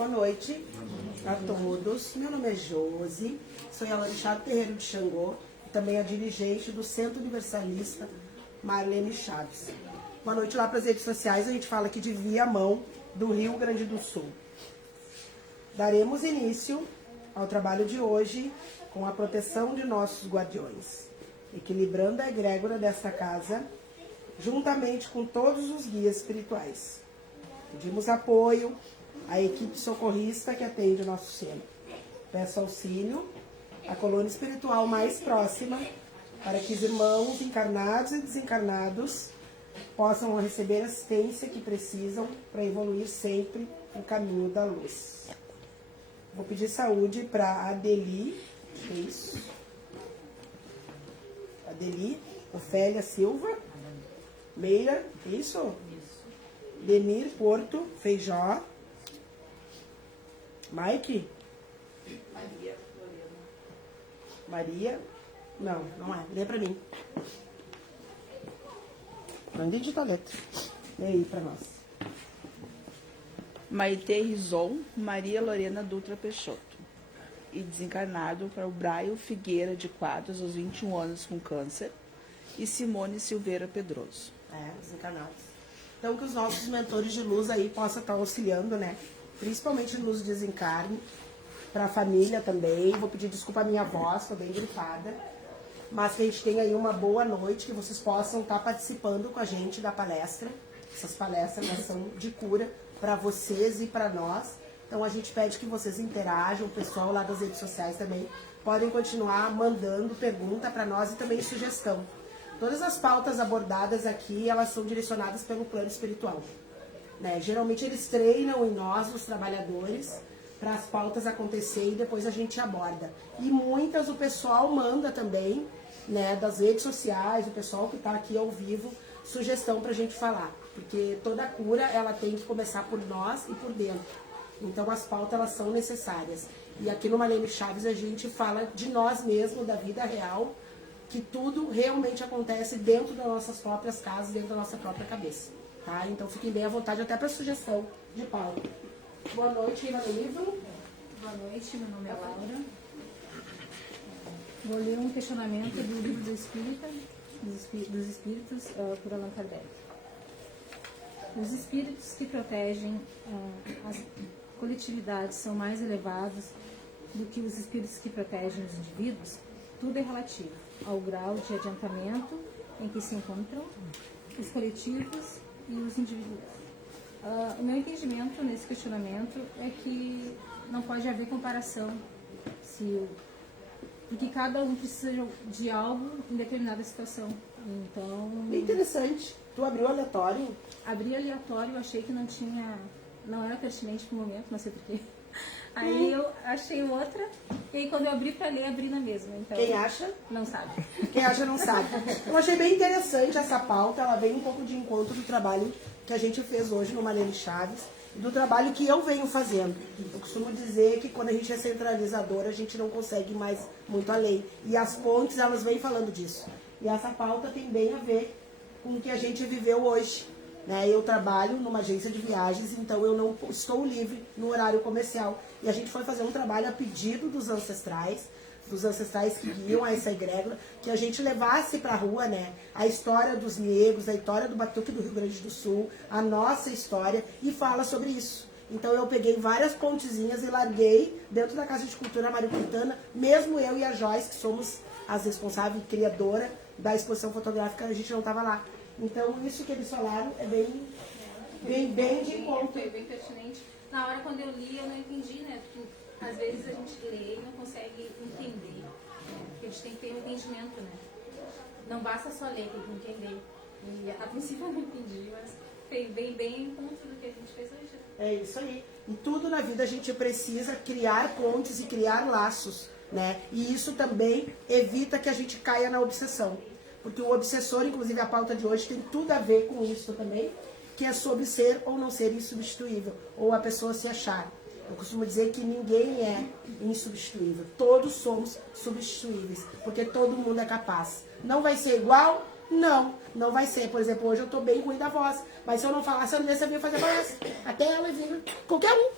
boa noite a todos. Meu nome é Josi, sou Yalorixá do Terreiro de Xangô, também a dirigente do Centro Universalista Marlene Chaves. Boa noite lá para as redes sociais, a gente fala aqui de Viamão, do Rio Grande do Sul. Daremos início ao trabalho de hoje com a proteção de nossos guardiões, equilibrando a egrégora desta casa, juntamente com todos os guias espirituais. Pedimos apoio à equipe socorrista que atende o nosso centro. Peço auxílio à colônia espiritual mais próxima para que os irmãos encarnados e desencarnados possam receber a assistência que precisam para evoluir sempre no caminho da luz. Vou pedir saúde para Adeli, isso. Adeli, Ofélia Silva, Meira, isso? Demir Porto, Feijó, Mike? Maria, não é, lê pra mim. Não entendi a letra. Lê aí pra nós. Maite Rizon, Maria Lorena Dutra Peixoto. E desencarnado para o Braio Figueira de Quadros, aos 21 anos com câncer. E Simone Silveira Pedroso. Desencarnados. Então, que os nossos mentores de luz aí possam estar auxiliando, né? Principalmente luz de desencarne, para a família também. Vou pedir desculpa à minha voz, estou bem gripada. Mas que a gente tenha aí uma boa noite, que vocês possam estar participando com a gente da palestra. Essas palestras são de cura para vocês e para nós. Então, a gente pede que vocês interajam, o pessoal lá das redes sociais também podem continuar mandando pergunta para nós e também sugestão. Todas as pautas abordadas aqui, elas são direcionadas pelo plano espiritual. Né? Geralmente eles treinam em nós, os trabalhadores, para as pautas acontecer e depois a gente aborda. E muitas o pessoal manda também, né, das redes sociais, o pessoal que está aqui ao vivo, sugestão para a gente falar. Porque toda cura, ela tem que começar por nós e por dentro. Então as pautas, elas são necessárias. E aqui no Marlene Chaves a gente fala de nós mesmos, da vida real, que tudo realmente acontece dentro das nossas próprias casas, dentro da nossa própria cabeça. Tá? Então fiquem bem à vontade até para sugestão de pauta. Boa noite, Ina do livro. Boa noite, meu nome é Laura. Vou ler um questionamento do livro dos Espíritos, por Allan Kardec. Os espíritos que protegem as coletividades são mais elevados do que os espíritos que protegem os indivíduos? Tudo é relativo ao grau de adiantamento em que se encontram os coletivos e os indivíduos. O meu entendimento nesse questionamento é que não pode haver comparação, porque cada um precisa de algo em determinada situação. Então, Interessante. Tu abriu o aleatório? abri aleatório, achei que não era pertinente pro momento, não sei porquê. Aí eu achei outra, e aí quando eu abri para ler, abri na mesma. Então, Quem acha? não sabe. Quem acha não sabe. Eu achei bem interessante essa pauta, ela vem um pouco de encontro do trabalho que a gente fez hoje no Marlene Chaves, do trabalho que eu venho fazendo. Eu costumo dizer que quando a gente é centralizadora, a gente não consegue mais muito além. E as pontes, elas vêm falando disso. E essa pauta tem bem a ver com o que a gente viveu hoje. Né? Eu trabalho numa agência de viagens, então eu não estou livre no horário comercial. E a gente foi fazer um trabalho a pedido dos ancestrais que guiam essa egrégora, que a gente levasse para a rua, né, a história dos negros, a história do Batuque do Rio Grande do Sul, a nossa história, e fala sobre isso. Então eu peguei várias pontezinhas e larguei dentro da Casa de Cultura Mário Quintana, mesmo eu e a Joyce, que somos as responsáveis e criadora da exposição fotográfica, a gente não estava lá. Então isso que eles falaram é bem de encontro. Foi bem pertinente. Na hora quando eu li, eu não entendi, né? Porque às vezes a gente lê e não consegue entender. Porque a gente tem que ter um entendimento, né? Não basta só ler, tem que entender. E a princípio eu não entendi, mas foi bem encontro do que a gente fez hoje. É isso aí. E tudo na vida a gente precisa criar pontes e criar laços, né? E isso também evita que a gente caia na obsessão. Porque o obsessor, inclusive a pauta de hoje, tem tudo a ver com isso também, que é sobre ser ou não ser insubstituível, ou a pessoa se achar. Eu costumo dizer que ninguém é insubstituível, todos somos substituíveis, porque todo mundo é capaz. Não vai ser igual? Não vai ser. Por exemplo, hoje eu estou bem ruim da voz, mas se eu não falasse, a Andressa vinha fazer palestra. Até ela vinha, qualquer um.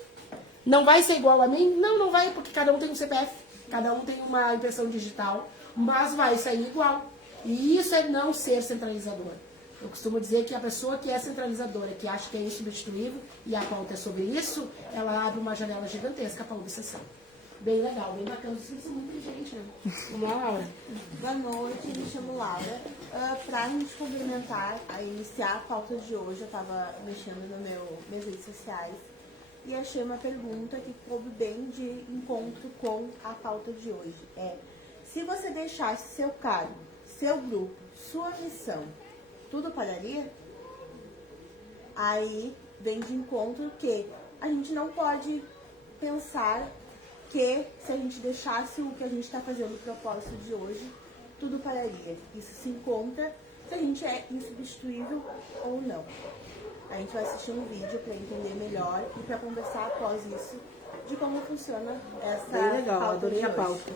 Não vai ser igual a mim? Não, não vai, porque cada um tem um CPF, cada um tem uma impressão digital, mas vai sair igual. E isso é não ser centralizador. Eu costumo dizer que a pessoa que é centralizadora, que acha que é insubstituível, e a pauta é sobre isso, ela abre uma janela gigantesca para a obsessão. Bem legal, bem bacana. Vocês são muito inteligentes, né? Vamos lá, Laura. Boa noite, me chamo Laura. Para a gente complementar, a iniciar a pauta de hoje, eu estava mexendo no minhas redes sociais e achei uma pergunta que coube bem de encontro com a pauta de hoje. Se você deixasse seu cargo, seu grupo, sua missão, tudo pararia? Aí vem de encontro que a gente não pode pensar que se a gente deixasse o que a gente está fazendo, o propósito de hoje, tudo pararia. Isso se encontra se a gente é insubstituível ou não. A gente vai assistir um vídeo para entender melhor e para conversar após isso de como funciona essa Bem legal, pauta adorei de a hoje. pauta.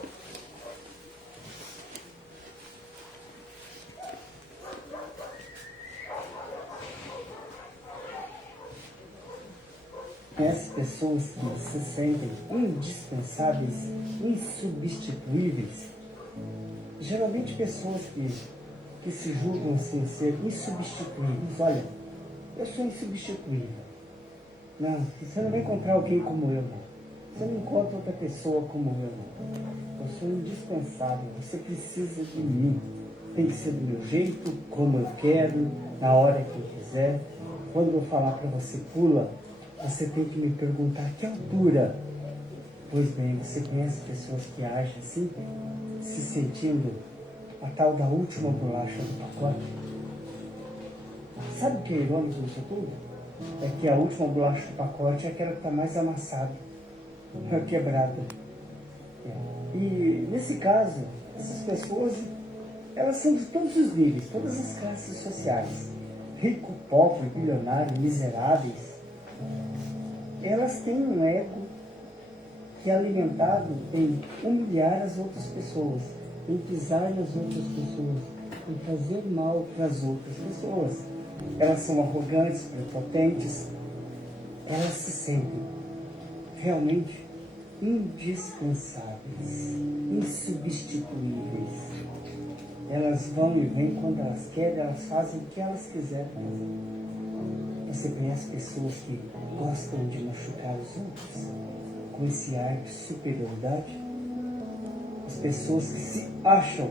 As pessoas que se sentem indispensáveis, insubstituíveis, geralmente pessoas que se julgam assim, ser insubstituíveis. Olha, eu sou insubstituível. Não, você não vai encontrar alguém como eu, não. Você não encontra outra pessoa como eu, não. Eu sou indispensável, você precisa de mim. Tem que ser do meu jeito, como eu quero, na hora que eu quiser. Quando eu falar para você pula, você tem que me perguntar que altura. Pois bem, você conhece pessoas que agem assim, se sentindo a tal da última bolacha do pacote? Sabe o que é irônico disso tudo? É que a última bolacha do pacote é aquela que está mais amassada, quebrada. E nesse caso, essas pessoas, elas são de todos os níveis, todas as classes sociais. Rico, pobre, bilionário, miseráveis. Elas têm um ego que é alimentado em humilhar as outras pessoas, em pisar nas outras pessoas, em fazer mal para as outras pessoas. Elas são arrogantes, prepotentes, elas se sentem realmente indispensáveis, insubstituíveis. Elas vão e vêm quando elas querem, elas fazem o que elas quiserem fazer. Você conhece pessoas que gostam de machucar os outros com esse ar de superioridade? As pessoas que se acham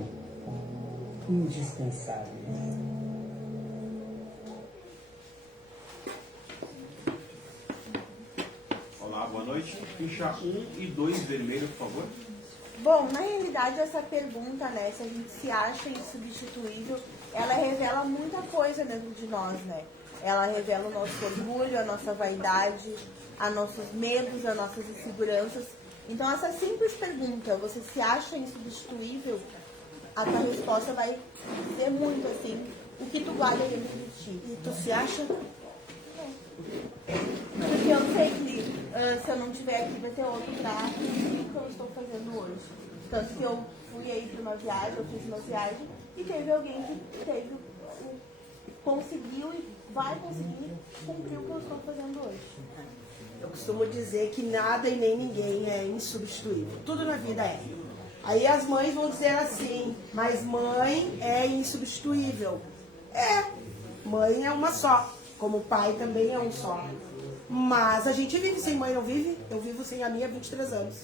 indispensáveis. Olá, boa noite. Ficha 1 e 2 vermelho, por favor. Bom, na realidade essa pergunta, né, se a gente se acha insubstituível, ela revela muita coisa dentro de nós, né? Ela revela o nosso orgulho, a nossa vaidade, os nossos medos, as nossas inseguranças. Então essa simples pergunta, você se acha insubstituível? A tua resposta vai ser muito assim, o que tu guarda dentro de ti. E tu se acha? Porque eu sei que se eu não estiver aqui vai ter outro pra o que eu estou fazendo hoje. Tanto que eu fui aí para uma viagem, eu fiz uma viagem e teve alguém que conseguiu e vai conseguir cumprir o que eu estou fazendo hoje. Eu costumo dizer que nada e nem ninguém é insubstituível. Tudo na vida é. Aí as mães vão dizer assim, mas mãe é insubstituível. É, mãe é uma só, como pai também é um só. Mas a gente vive sem mãe, não vive? Eu vivo sem a minha há 23 anos.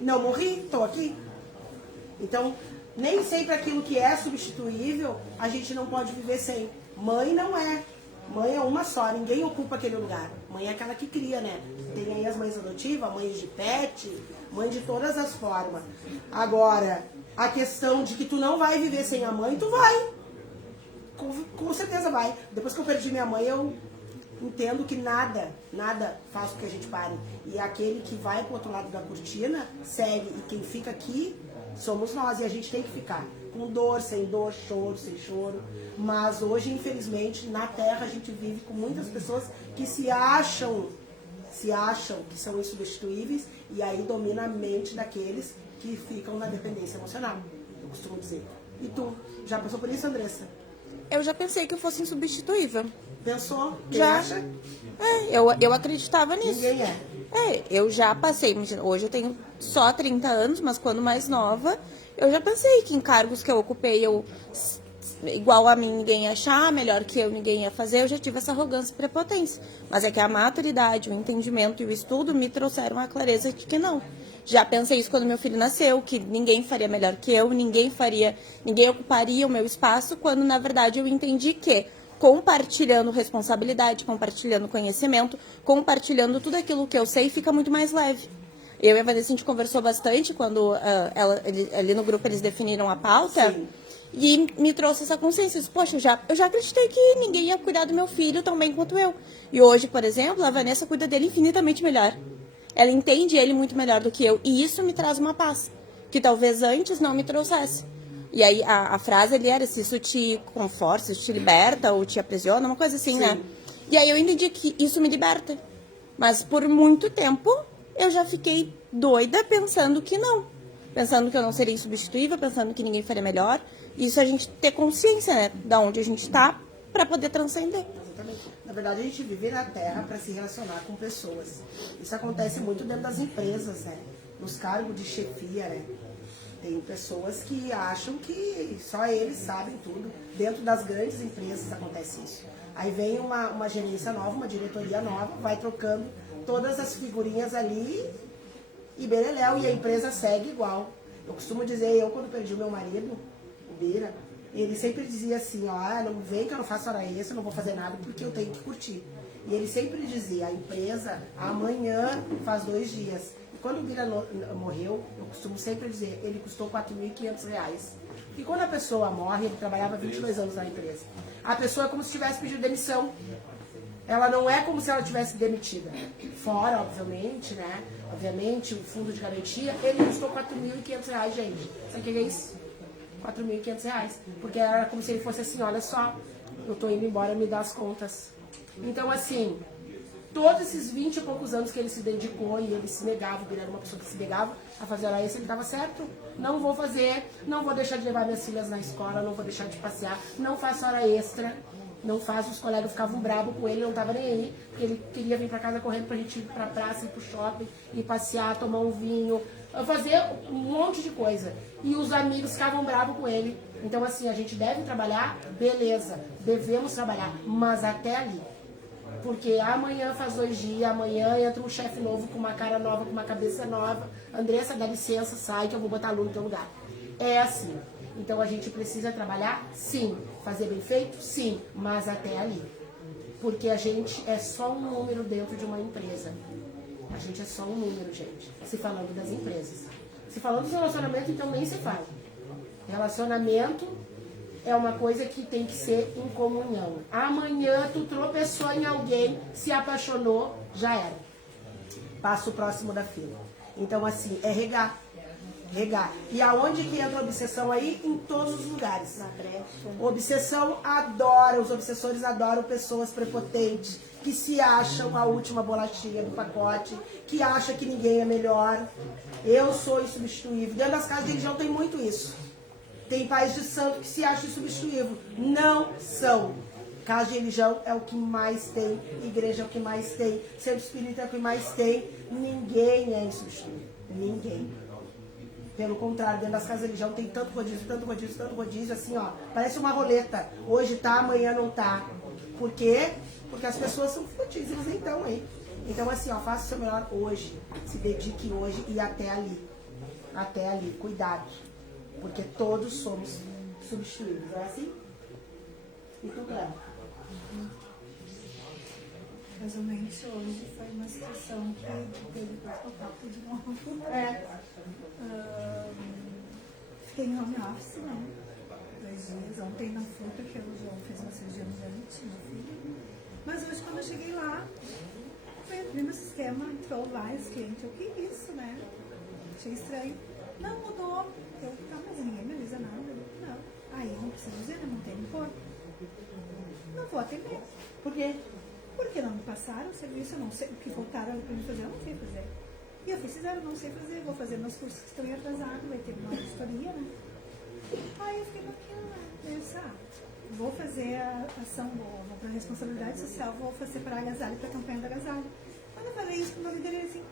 Não morri, estou aqui. Então, nem sempre aquilo que é substituível, a gente não pode viver sem. Mãe não é. Mãe é uma só, ninguém ocupa aquele lugar. Mãe é aquela que cria, né? Tem aí as mães adotivas, mães de pet, mãe de todas as formas. Agora, a questão de que tu não vai viver sem a mãe, tu vai. Com certeza vai. Depois que eu perdi minha mãe, eu entendo que nada faz com que a gente pare. E aquele que vai pro outro lado da cortina, segue. E quem fica aqui, somos nós. E a gente tem que ficar. Com dor, choro, sem choro. Mas hoje, infelizmente, na Terra, a gente vive com muitas pessoas que se acham que são insubstituíveis. E aí domina a mente daqueles que ficam na dependência emocional. Eu costumo dizer. E tu, já passou por isso, Andressa? Eu já pensei que eu fosse insubstituível. Pensou? Quem Já. acha? Eu acreditava nisso. Ninguém é. Eu já passei, imagina, hoje eu tenho só 30 anos, mas quando mais nova, eu já pensei que em cargos que eu ocupei, igual a mim ninguém ia achar, melhor que eu ninguém ia fazer, eu já tive essa arrogância e prepotência. Mas é que a maturidade, o entendimento e o estudo me trouxeram a clareza de que não. Já pensei isso quando meu filho nasceu, que ninguém faria melhor que eu, ninguém ocuparia o meu espaço, quando na verdade eu entendi que compartilhando responsabilidade, compartilhando conhecimento, compartilhando tudo aquilo que eu sei, fica muito mais leve. Eu e a Vanessa, a gente conversou bastante quando ali no grupo eles definiram a pauta. Sim. E me trouxe essa consciência. Poxa, eu já acreditei que ninguém ia cuidar do meu filho tão bem quanto eu. E hoje, por exemplo, a Vanessa cuida dele infinitamente melhor. Ela entende ele muito melhor do que eu. E isso me traz uma paz, que talvez antes não me trouxesse. E aí a frase ali era: se isso te conforta, se isso te liberta ou te aprisiona, uma coisa assim, Sim. né? E aí eu entendi que isso me liberta. Mas por muito tempo eu já fiquei doida pensando que não. Pensando que eu não seria insubstituível, pensando que ninguém faria melhor. Isso a gente ter consciência, né? Da onde a gente está para poder transcender. Exatamente. Na verdade, a gente vive na Terra para se relacionar com pessoas. Isso acontece muito dentro das empresas, né? Nos cargos de chefia, né? Tem pessoas que acham que só eles sabem tudo. Dentro das grandes empresas acontece isso. Aí vem uma gerência nova, uma diretoria nova, vai trocando todas as figurinhas ali e beleléu, e a empresa segue igual. Eu costumo dizer, quando perdi o meu marido, o Bira, ele sempre dizia assim, ó, não vem que eu não faço hora extra, eu não vou fazer nada porque eu tenho que curtir. E ele sempre dizia, a empresa amanhã faz 2 dias. E quando o Bira morreu, eu costumo sempre dizer, ele custou R$4.500. E quando a pessoa morre, ele trabalhava 22 anos na empresa. A pessoa é como se tivesse pedido demissão. Ela não é como se ela tivesse demitida. Fora, obviamente, né? Obviamente, o fundo de garantia, ele custou R$4.500, gente. Sabe o que é isso? R$4.500. Porque era como se ele fosse assim, olha só, eu tô indo embora, me dá as contas. Então, assim, todos esses 20 e poucos anos que ele se dedicou e ele se negava, ele era uma pessoa que se negava a fazer hora extra, ele estava certo. Não vou fazer, não vou deixar de levar minhas filhas na escola, não vou deixar de passear, não faço hora extra. Não faz, os colegas ficavam bravos com ele, não tava nem aí, porque ele queria vir para casa correndo pra gente ir pra praça, ir pro shopping, ir passear, tomar um vinho, fazer um monte de coisa. E os amigos ficavam bravos com ele. Então, assim, a gente deve trabalhar, beleza, devemos trabalhar, mas até ali. Porque amanhã faz 2 dias, amanhã entra um chefe novo com uma cara nova, com uma cabeça nova. Andressa, dá licença, sai que eu vou botar aluno no teu lugar. É assim. Então a gente precisa trabalhar, sim. Fazer bem feito, sim. Mas até ali. Porque a gente é só um número dentro de uma empresa. A gente é só um número, gente. Se falando das empresas. Se falando dos relacionamentos, então nem se fala. Relacionamento é uma coisa que tem que ser em comunhão. Amanhã tu tropeçou em alguém, se apaixonou, já era. Passa o próximo da fila. Então, assim, é regar. Regar. E aonde que entra a obsessão aí? Em todos os lugares. Na brecha. Obsessão adora, os obsessores adoram pessoas prepotentes, que se acham a última bolachinha do pacote, que acham que ninguém é melhor. Eu sou insubstituível. Dentro das casas de religião tem muito isso. Tem pais de santo que se acham insubstituível. Não são. Casa de religião é o que mais tem, igreja é o que mais tem, centro espírita é o que mais tem. Ninguém é insubstituível. Ninguém. Pelo contrário, dentro das casas de religião tem tanto rodízio, tanto rodízio, tanto rodízio, assim, ó. Parece uma roleta. Hoje tá, amanhã não tá. Por quê? Porque as pessoas são fodidas, eles nem estão aí. Então, assim, ó, faça o seu melhor hoje. Se dedique hoje e até ali. Até ali. Cuidado. Porque todos somos substituídos. Não é assim? E tu, Cléo? Casualmente hoje foi uma situação que teve contato de novo. Fiquei em home office, né? 2 dias. Ontem não fui porque o João fez uma cirurgia no dente, meu filho. Mas hoje, quando eu cheguei lá, foi o mesmo sistema, entrou vários clientes. Eu, que isso, né? Achei estranho. Não mudou. Eu, tá, mas ninguém me avisa nada. Não. Aí não precisa dizer, né? Não tem no corpo. Não vou atender. Por quê? Porque não me passaram o serviço, eu não sei. O que voltaram ali para me fazer, eu não sei fazer. E eu fizeram, não sei fazer. Vou fazer meus cursos que estão atrasados, vai ter uma auditoria, né? Aí eu fiquei naquilo, né? Eu disse, vou fazer a ação, vou para a responsabilidade social, vou fazer para a agasalho, para a campanha da agasalho. Quando eu falei isso pro meu líder, ele assim,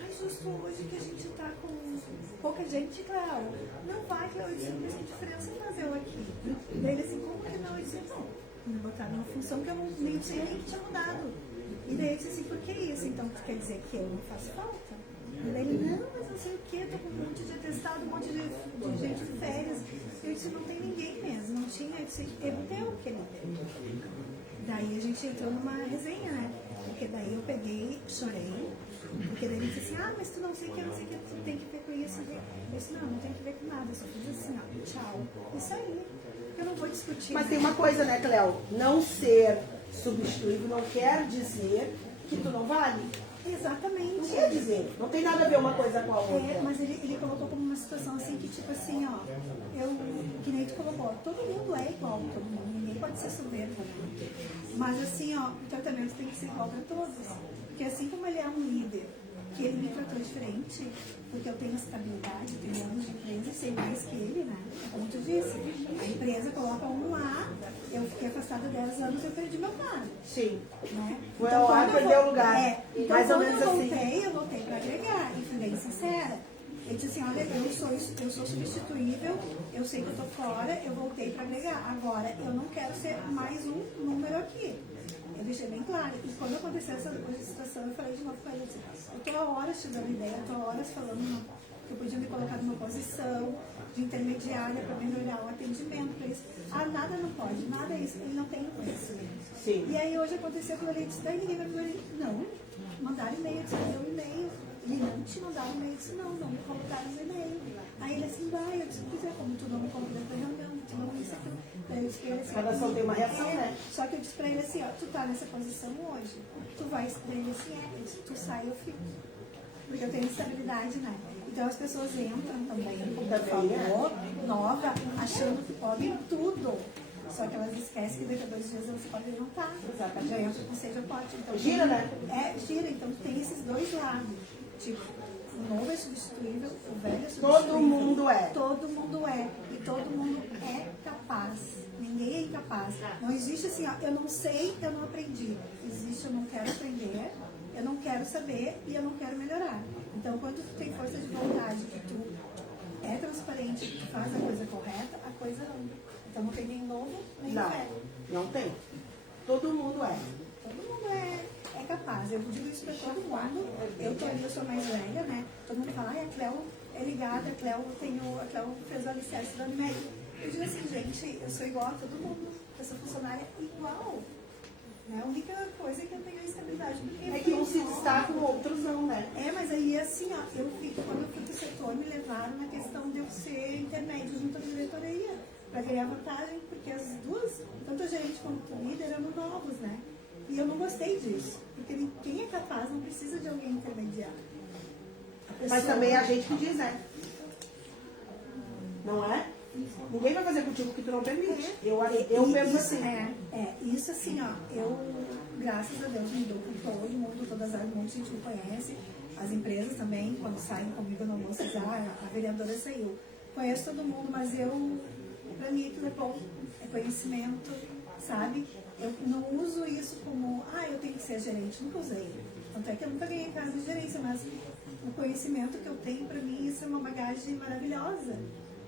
ai, justo hoje que a gente tá com pouca gente, claro. Não vai, que eu disse, mas que diferença faz eu aqui? Daí ele assim, como que não? Eu disse, não, me botaram numa função que eu nem sei nem que tinha mudado. E daí ele disse assim, por que isso? Então quer dizer que eu não faço falta? E daí ele, não, mas não sei o que, tô com um monte de atestado, um monte de gente de férias. Eu disse, não tem ninguém mesmo, não tinha. Eu disse, eu tenho que ele tem. Daí a gente entrou numa resenha, né? Porque daí eu peguei, chorei, porque daí ele disse assim, ah, mas tu não sei o que, não sei o que, tu tem que ver com isso. Eu disse, não tem que ver com nada, eu só fiz assim, ó, tchau. Isso aí, eu não vou discutir. Mas tem uma coisa, né, Cleo? Não ser substituído não quer dizer que tu não vale. Exatamente. Não quer dizer. Não tem nada a ver uma coisa com a outra. É, mas ele colocou como uma situação assim que, tipo assim, ó, que nem tu colocou, todo mundo é igual, todo mundo, ninguém pode ser soberbo, né? Mas assim, ó, o tratamento tem que ser igual para todos. Porque assim como ele é um líder, que ele me tratou diferente, porque eu tenho estabilidade, eu tenho anos de empresa e sei mais que ele, né? Como tu disse, a empresa coloca um lá, eu fiquei afastada 10 anos e eu perdi meu cargo. Sim. Né? Foi Então, ao ar, quando eu perdeu o vou- lugar. então, Mais ou quando menos assim. eu voltei para agregar e fui bem sincera. Ele disse assim, olha, eu sou substituível, eu sei que eu tô fora, eu voltei para agregar. Agora, eu não quero ser mais um número aqui. Eu deixei bem claro. E quando aconteceu essa situação, eu falei de novo para ele, eu tô há horas te dando ideia, eu tô há horas falando que eu podia me colocar numa posição de intermediária para melhorar o atendimento, para isso. Ah, nada não pode, nada é isso, ele não tem o conhecimento. Sim. E aí hoje aconteceu que ele disse, daí ninguém vai falar, não, mandaram e-mail, disse, deu um e-mail. E não te mandaram e-mail, disse, não me colocaram os e-mail. Aí ele assim, vai, eu disse, pois é, como tu não me convidou para reunião, tu não isso, aquilo. Daí eu disse pra ele assim, Cada ação tem uma reação, né? Só que eu disse pra ele assim, ó, tu tá nessa posição hoje, tu vai, daí ele assim, eu disse, tu sai, eu fico. Porque eu tenho estabilidade, né? Então as pessoas entram também, como tu falou, nova, achando que podem tudo. Só que elas esquecem que daqui a 2 dias elas podem não estar. Já entra com sede a pote. Então, Gira, né? Gira. Então tem esses dois lados. Tipo, o novo é substituível, o velho é substituível. Todo mundo é. Todo mundo é. E todo mundo é capaz. Ninguém é incapaz. Não existe assim, ó, eu não sei, eu não aprendi. Existe, eu não quero aprender, eu não quero saber e eu não quero melhorar. Então, quando tu tem força de vontade, que tu é transparente, que tu faz a coisa correta, a coisa anda. Então não tem nem novo, nem Não, velho. não tem. Todo mundo é. Todo mundo é capaz. Eu digo isso para todo mundo. Eu tô ali, eu sou mais velha, né? Todo mundo fala, ai, a Cleo é ligada, a Cleo fez o alicerce da Unimed. Eu digo assim, gente, eu sou igual a todo mundo. Eu sou funcionária igual. Né? A única coisa é que eu tenho a estabilidade. É que uns se destacam, outros não, né? É, mas aí assim, ó, quando eu fui pro setor, me levaram na questão de eu ser intermédio junto à diretoria, para ganhar vantagem, porque as duas, tanto a gerente quanto o líder, eram novos, né? E eu não gostei disso, porque quem é capaz não precisa de alguém intermediário. Mas também é a gente que diz, né? Não é? Ninguém vai fazer contigo o que tu não permite. Eu penso assim. Isso assim, ó, graças a Deus, me dou com todo mundo, todas as áreas, um monte de gente me conhece, as empresas também, quando saem comigo no almoço, dizem, a vereadora saiu. Conheço todo mundo, mas pra mim aquilo é bom, é conhecimento, sabe? Eu não uso isso como, eu tenho que ser gerente, nunca usei. Tanto é que eu nunca ganhei cargo de gerência, mas o conhecimento que eu tenho, pra mim, isso é uma bagagem maravilhosa.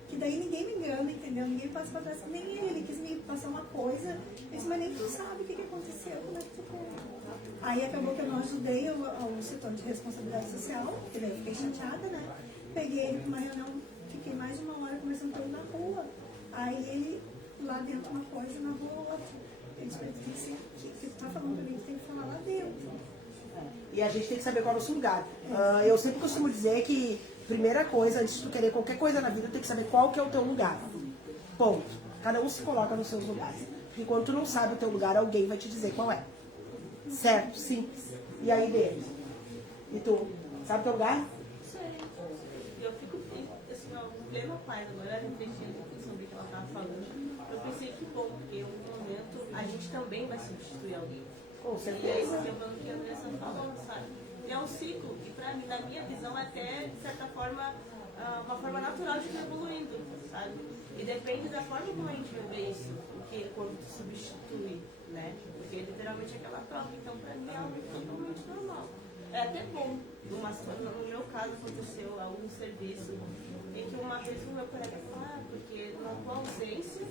Que daí ninguém me engana, entendeu? Ninguém passa pra trás, nem ele quis me passar uma coisa, eu disse, mas nem tu sabe o que aconteceu, como é que tu conta? Aí acabou que eu não ajudei o setor de responsabilidade social, porque daí eu fiquei chateada, né? Peguei ele pra uma reunião, fiquei mais de 1 hora conversando com ele na rua. Aí ele, lá dentro uma coisa, na rua outra. Ele disse, tem que ser aqui, que tu tá falando pra mim, tu tem que falar lá dentro. E a gente tem que saber qual é o nosso lugar. Eu sempre costumo dizer que, primeira coisa, antes de tu querer qualquer coisa na vida, tem que saber qual que é o teu lugar. Ponto. Cada um se coloca nos seus lugares. Porque quando tu não sabe o teu lugar, alguém vai te dizer qual é. Certo? Simples. E aí, deles? E tu? Sabe o teu lugar? Sei. Eu fico, assim, no pleno paz, agora refletindo sobre o que ela estava falando, eu pensei que bom, porque em algum momento a gente também vai substituir alguém. Com E é certeza. isso que a Andressa falou, sabe? É um ciclo, e pra mim, na minha visão, até, de certa forma, uma forma natural de ir evoluindo, sabe? E depende da forma como a gente vê isso, o que quando substitui, né? Porque literalmente é aquela troca, então pra mim é algo totalmente normal. é até bom. No meu caso aconteceu algum serviço em que uma vez o meu colega falou, porque na tua ausência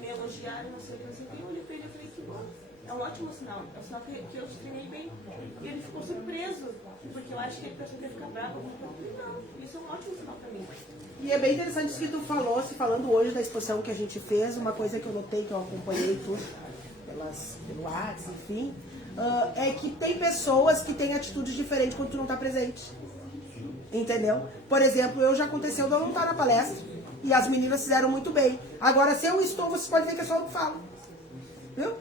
me elogiaram, não sei o que, eu olhei pra ele e falei que bom. É um ótimo sinal, é um sinal que eu te treinei bem. E ele ficou surpreso, porque eu acho que ele pensou que ia ficar bravo. Não, isso é um ótimo sinal pra mim. E é bem interessante isso que tu falou, se falando hoje da exposição que a gente fez, uma coisa que eu notei, que eu acompanhei tudo, pelo WhatsApp, enfim, é que tem pessoas que têm atitudes diferentes quando tu não tá presente. Entendeu? Por exemplo, já aconteceu de eu não estar na palestra e as meninas fizeram muito bem. Agora, se eu estou, vocês podem ver que é só eu que falo. Viu?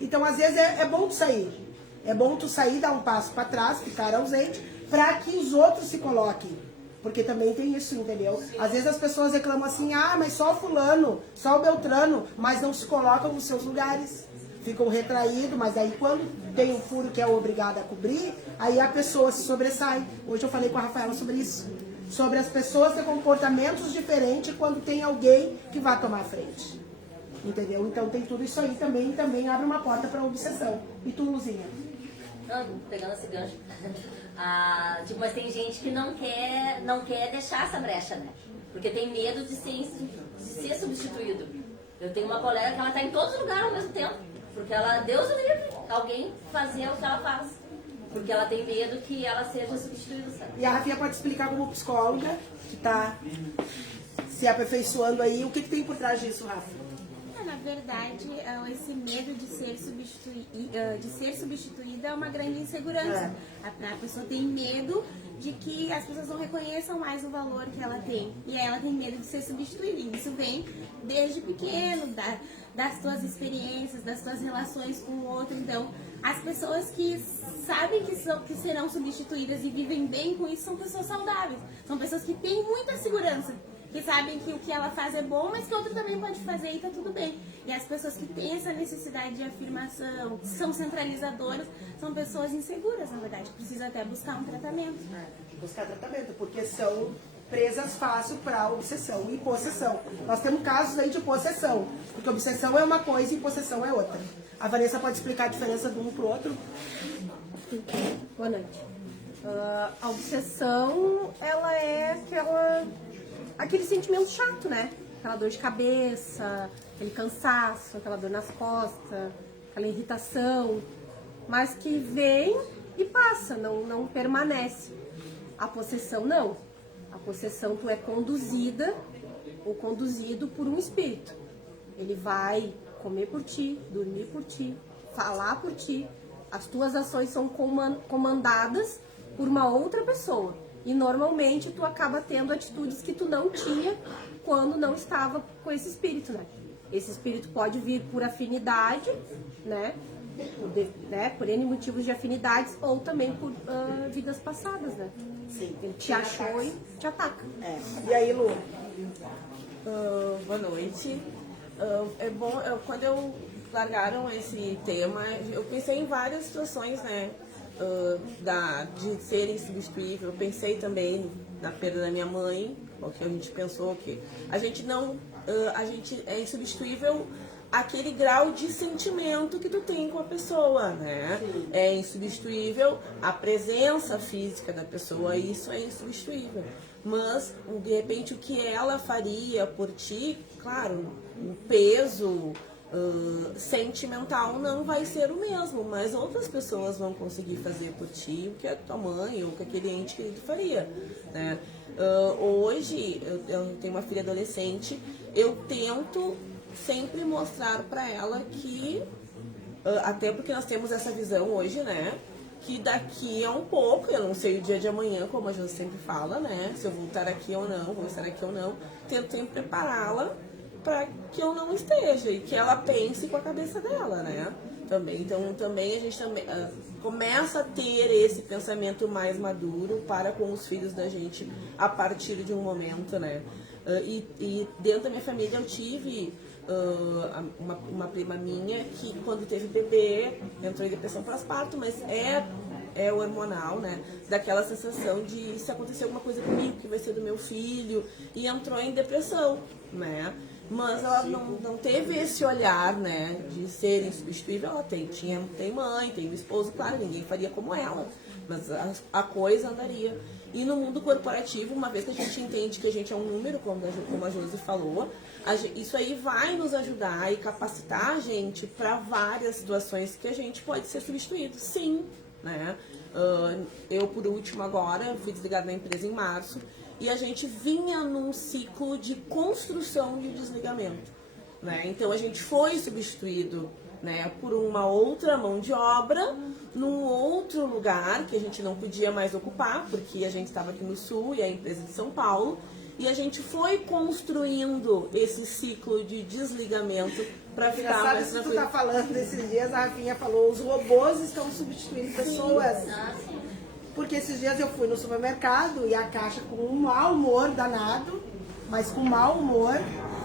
Então, às vezes, é bom tu sair. É bom tu sair, dar um passo para trás, ficar ausente, para que os outros se coloquem. Porque também tem isso, entendeu? Às vezes as pessoas reclamam assim, mas só o fulano, só o Beltrano, mas não se colocam nos seus lugares. Ficam retraídos, mas aí quando tem um furo que é obrigado a cobrir, aí a pessoa se sobressai. Hoje eu falei com a Rafaela sobre isso. Sobre as pessoas ter comportamentos diferentes quando tem alguém que vai tomar a frente. Entendeu? Então tem tudo isso aí também abre uma porta para obsessão. E tu, Luzinha? Não, pegando esse gancho. Mas tem gente que não quer deixar essa brecha, né? Porque tem medo de ser substituído. Eu tenho uma colega que ela tá em todos os lugares ao mesmo tempo. Porque Deus o livre, alguém fazer o que ela faz. Porque ela tem medo que ela seja substituída, sabe? E a Rafinha pode explicar como psicóloga, que tá se aperfeiçoando aí, o que tem por trás disso, Rafa? Na verdade, esse medo de ser substituída é uma grande insegurança. A pessoa tem medo de que as pessoas não reconheçam mais o valor que ela tem. E aí ela tem medo de ser substituída. E isso vem desde pequeno, das tuas experiências, das tuas relações com o outro. Então, as pessoas que sabem que serão substituídas e vivem bem com isso são pessoas saudáveis. São pessoas que têm muita segurança. Que sabem que o que ela faz é bom, mas que outro também pode fazer e tá tudo bem. E as pessoas que têm essa necessidade de afirmação, que são centralizadoras, são pessoas inseguras, na verdade. Precisa até buscar um tratamento. Buscar tratamento, porque são presas fácil para obsessão e possessão. Nós temos casos aí de possessão, porque obsessão é uma coisa e possessão é outra. A Vanessa pode explicar a diferença de um pro outro? Boa noite. A obsessão, ela é aquele sentimento chato, né? Aquela dor de cabeça, aquele cansaço, aquela dor nas costas, aquela irritação, mas que vem e passa, não permanece. A possessão não. A possessão tu é conduzida ou conduzido por um espírito. Ele vai comer por ti, dormir por ti, falar por ti. As tuas ações são comandadas por uma outra pessoa. E normalmente tu acaba tendo atitudes que tu não tinha quando não estava com esse espírito, né? Esse espírito pode vir por afinidade, né? Por N motivos de afinidades ou também por vidas passadas, né? Sim. Ele te achou e te ataca. E aí, Lu? Boa noite. É bom, quando largaram esse tema, eu pensei em várias situações, né? De serem substituíveis. Eu pensei também na perda da minha mãe, porque a gente pensou que a gente é insubstituível aquele grau de sentimento que tu tem com a pessoa, né? Sim. É insubstituível a presença física da pessoa, isso é insubstituível. Mas, de repente, o que ela faria por ti, claro, o peso sentimental não vai ser o mesmo, mas outras pessoas vão conseguir fazer por ti o que a tua mãe ou o que aquele ente querido faria, né? Hoje, eu tenho uma filha adolescente, eu tento sempre mostrar para ela que, até porque nós temos essa visão hoje, né? Que daqui a um pouco, eu não sei o dia de amanhã, como a gente sempre fala, né? Se eu vou estar aqui ou não, vou estar aqui ou não, tento sempre prepará-la para que eu não esteja e que ela pense com a cabeça dela, né? Então também a gente começa a ter esse pensamento mais maduro para com os filhos da gente a partir de um momento, né? E dentro da minha família eu tive uma prima minha que quando teve bebê entrou em depressão pós-parto, mas é hormonal, né? Daquela sensação de se acontecer alguma coisa comigo, que vai ser do meu filho, e entrou em depressão, né? Mas ela não teve esse olhar, né, de ser insubstituível. Ela tem mãe, tem um esposo, claro, ninguém faria como ela. mas a coisa andaria. E no mundo corporativo, uma vez que a gente entende que a gente é um número, como a Josi falou, isso aí vai nos ajudar e capacitar a gente para várias situações que a gente pode ser substituído, sim, né? Eu, por último, agora, fui desligada da empresa em março, e a gente vinha num ciclo de construção de desligamento, né? Então, a gente foi substituído, né, por uma outra mão de obra, num outro lugar que a gente não podia mais ocupar, porque a gente estava aqui no Sul e a empresa de São Paulo, e a gente foi construindo esse ciclo de desligamento para ficar mais tranquilo. tranquilo. Tu tá falando esses dias, a Rafinha falou, os robôs estão substituindo pessoas. Porque esses dias eu fui no supermercado e a caixa com um mau humor danado, mas com mau humor,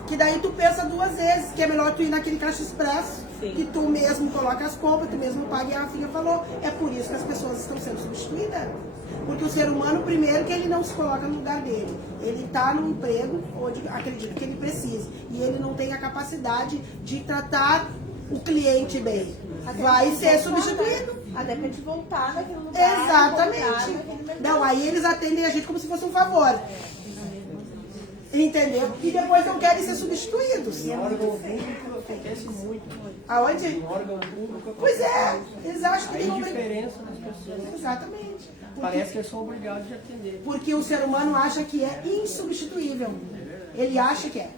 que daí tu pensa duas vezes, que é melhor tu ir naquele caixa expresso, que tu mesmo coloca as compras, tu mesmo paga, e a Rafinha falou, é por isso que as pessoas estão sendo substituídas. Porque o ser humano, primeiro, que ele não se coloca no lugar dele. Ele está no emprego onde acredita que ele precisa. E ele não tem a capacidade de tratar o cliente bem. Vai ser substituído. Até pra gente voltar naquele lugar. Exatamente. Não, aí eles atendem a gente como se fosse um favor. Entendeu? E depois não querem ser substituídos. Acontece muito. Aonde? No órgão público. Pois é, eles acham que a tem indiferença das pessoas. Exatamente. Parece que são obrigados a atender. Porque o ser humano acha que é insubstituível. Ele acha que é.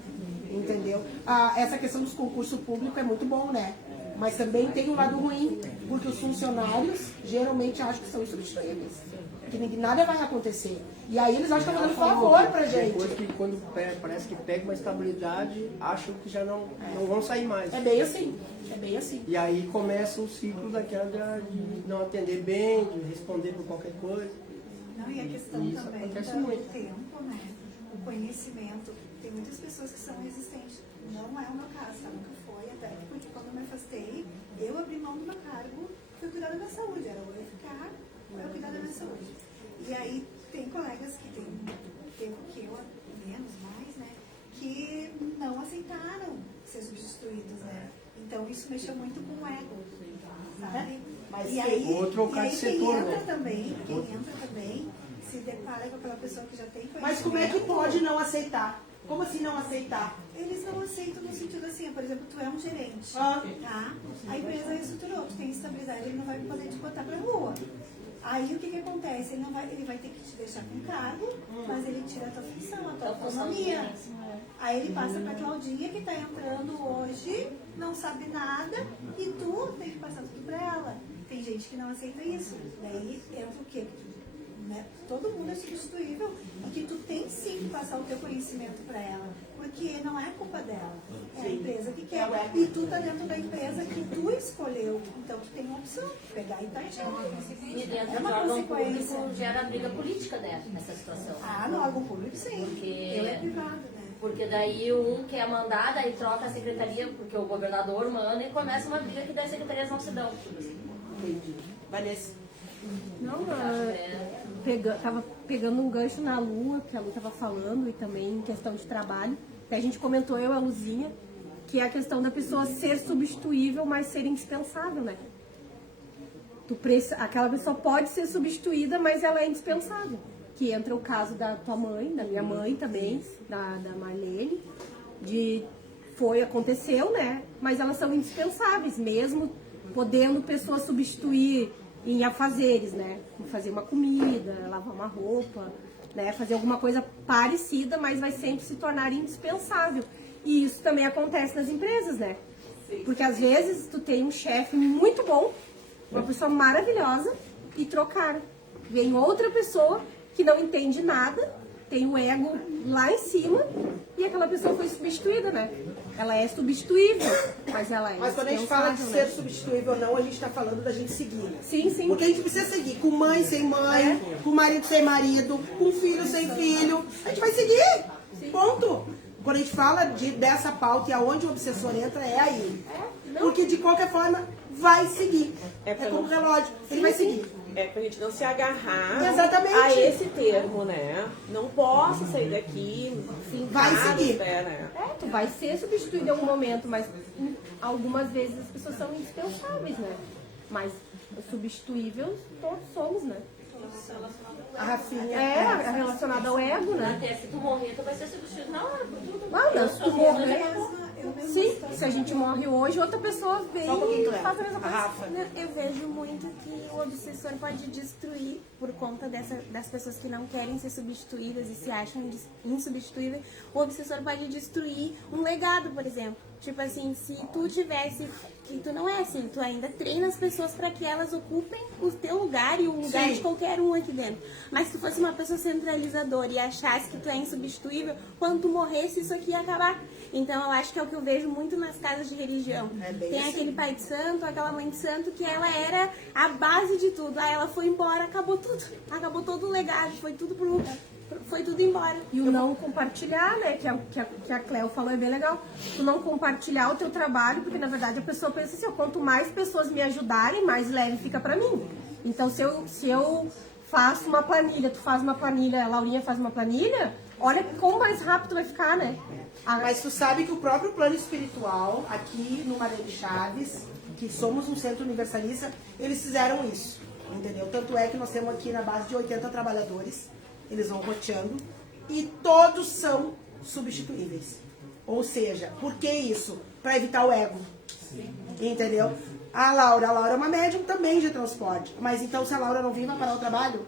Entendeu? Essa questão dos concursos públicos é muito bom, né? Mas também tem um lado ruim, porque os funcionários geralmente acham que são insubstituíveis. Que nada vai acontecer. E aí eles acham que estão fazendo favor pra gente. Depois que quando parece que pega uma estabilidade, acham que já não vão sair mais. É bem assim. É bem assim. E aí começa o ciclo daquela de não atender bem, de responder por qualquer coisa. Não, e a questão isso também acontece do muito. tempo, né? O conhecimento. Tem muitas pessoas que são resistentes. Não é o meu caso, tá? Nunca foi, até porque quando eu me afastei, eu abri mão do meu cargo, fui cuidar da minha saúde. Era ou eu ficar, ou eu cuidar da minha saúde. E aí tem colegas que têm tempo que eu, menos, mais, né? Que não aceitaram ser substituídos, né? Então isso mexeu muito com o ego, sabe? Mas e aí, ou trocar de setor, quem entra né? também, se depara com aquela pessoa que já tem conhecimento. Mas como é que pode não aceitar? Como assim não aceitar? Eles não aceitam no sentido assim, por exemplo, tu é um gerente, Ah. tá? A empresa reestruturou, tu tem estabilidade, ele não vai poder te botar pra rua. Aí o que acontece? Ele vai ter que te deixar com cargo, mas ele tira a tua função, a tua autonomia. Aí ele passa pra Claudinha, que tá entrando hoje, não sabe nada, e tu tem que passar tudo pra ela. Tem gente que não aceita isso. Daí entra o quê? Né? Todo mundo é substituível e que tu tem sim que passar o teu conhecimento para ela, porque não é culpa dela, é a empresa que quer, e tu tá dentro da empresa que tu escolheu, então tu tem uma opção, pegar e taxar. E dentro do órgão público gera briga política, né, nessa situação. Ah, no órgão público sim, porque eu é privado, né? Porque daí um quer mandar, daí troca a secretaria, porque o governador manda e começa uma briga que das secretarias não se dão. Entendi. Vanessa. Não, tava pegando um gancho na Lu, que a Lu tava falando, e também em questão de trabalho, que a gente comentou, eu e a Luzinha, que é a questão da pessoa ser substituível, mas ser indispensável, né? Aquela pessoa pode ser substituída, mas ela é indispensável. Que entra o caso da tua mãe, da minha mãe também, da Marlene, aconteceu, né? Mas elas são indispensáveis, mesmo podendo pessoas substituir em afazeres, né? Fazer uma comida, lavar uma roupa, né? Fazer alguma coisa parecida, mas vai sempre se tornar indispensável. E isso também acontece nas empresas, né? Porque às vezes tu tem um chefe muito bom, uma pessoa maravilhosa, e trocaram. Vem outra pessoa que não entende nada, tem o ego lá em cima, e aquela pessoa foi substituída, né? Ela é substituível, mas ela é. Mas quando a gente fala de ser substituível ou não, a gente está falando da gente seguir. Sim, sim. Porque a gente precisa seguir com mãe sem mãe, com marido sem marido, com filho sem filho. A gente vai seguir. Ponto. Quando a gente fala dessa pauta e aonde o obsessor entra, é aí. Porque de qualquer forma, vai seguir. É como relógio. Ele vai seguir. É pra gente não se agarrar Exatamente. a esse termo, né? Não posso sair daqui, vai seguir. Pé, né? Tu vai ser substituído em algum momento, mas algumas vezes as pessoas são indispensáveis, né? Mas substituíveis todos somos, né? relacionado A Rafinha. É relacionado ao ego, né? Até se tu morrer, tu vai ser substituído na hora, por tudo. Ah, não, se tu morrer... Eu mesma Sim, estou- se a gente morre hoje, outra pessoa vem Só um pouquinho, e Cléo. faz a mesma A coisa. Rafa. Eu vejo muito que o obsessor pode destruir por conta das pessoas que não querem ser substituídas e se acham insubstituíveis. O obsessor pode destruir um legado, por exemplo. Tipo assim, se tu tivesse, que tu não é assim, tu ainda treina as pessoas para que elas ocupem o teu lugar e o lugar Sim. de qualquer um aqui dentro. Mas se tu fosse uma pessoa centralizadora e achasse que tu é insubstituível, quando tu morresse, isso aqui ia acabar. Então eu acho que é o que eu vejo muito nas casas de religião. É bem Tem assim. aquele pai de santo, aquela mãe de santo, que ela era a base de tudo. Aí ela foi embora, acabou tudo. Acabou todo o legado, foi tudo embora. E o não compartilhar, né? Que a Cleo falou é bem legal. Tu não compartilhar o teu trabalho, porque na verdade a pessoa pensa assim, ó, quanto mais pessoas me ajudarem, mais leve fica pra mim. Então se eu faço uma planilha, tu faz uma planilha, a Laurinha faz uma planilha, olha como mais rápido vai ficar, né? Mas tu sabe que o próprio plano espiritual, aqui no Marelli Chaves, que somos um centro universalista, eles fizeram isso, entendeu? Tanto é que nós temos aqui na base de 80 trabalhadores, eles vão roteando, e todos são substituíveis. Ou seja, por que isso? Para evitar o ego, entendeu? A Laura é uma médium também de transporte, mas então se a Laura não vir, vai parar o trabalho?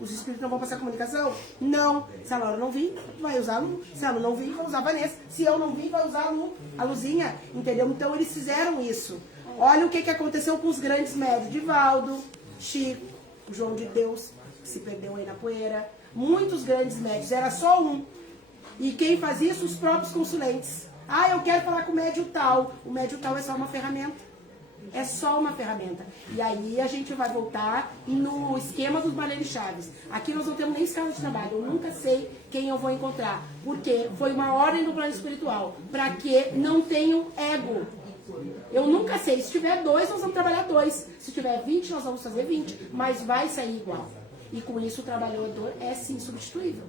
Os espíritos não vão passar comunicação? Não. Se a Laura não vir, vai usar a Lu. Se ela não vir, vai usar a Vanessa. Se eu não vir, vai usar a Luzinha. Entendeu? Então eles fizeram isso. Olha o que aconteceu com os grandes médios. Divaldo, Chico, o João de Deus, que se perdeu aí na poeira. Muitos grandes médios. Era só um. E quem faz isso? Os próprios consulentes. Ah, eu quero falar com o médio tal. O médio tal é só uma ferramenta. É só uma ferramenta. E aí a gente vai voltar no esquema dos Marelli Chaves. Aqui nós não temos nem escala de trabalho. Eu nunca sei quem eu vou encontrar. Porque foi uma ordem do plano espiritual. Para que não tenham ego. Eu nunca sei. Se tiver 2, nós vamos trabalhar 2. Se tiver 20, nós vamos fazer 20. Mas vai sair igual. E com isso o trabalhador é sim substituível.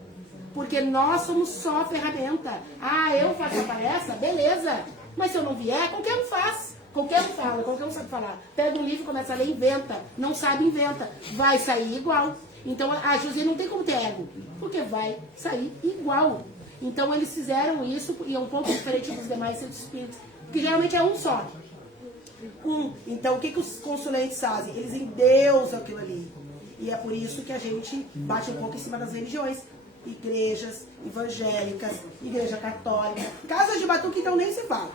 Porque nós somos só ferramenta. Ah, eu faço a palestra? Beleza. Mas se eu não vier, qualquer um faz. Qualquer um fala, qualquer um sabe falar. Pega um livro, começa a ler, inventa. Não sabe, inventa. Vai sair igual. Então a Josi não tem como ter ego. Porque vai sair igual. Então eles fizeram isso e é um pouco diferente dos demais centros espíritas. Porque geralmente é um só. Então o que os consulentes fazem? Eles endeusam aquilo ali. E é por isso que a gente bate um pouco em cima das religiões. Igrejas evangélicas, igreja católica. Casas de batuque, então nem se fala.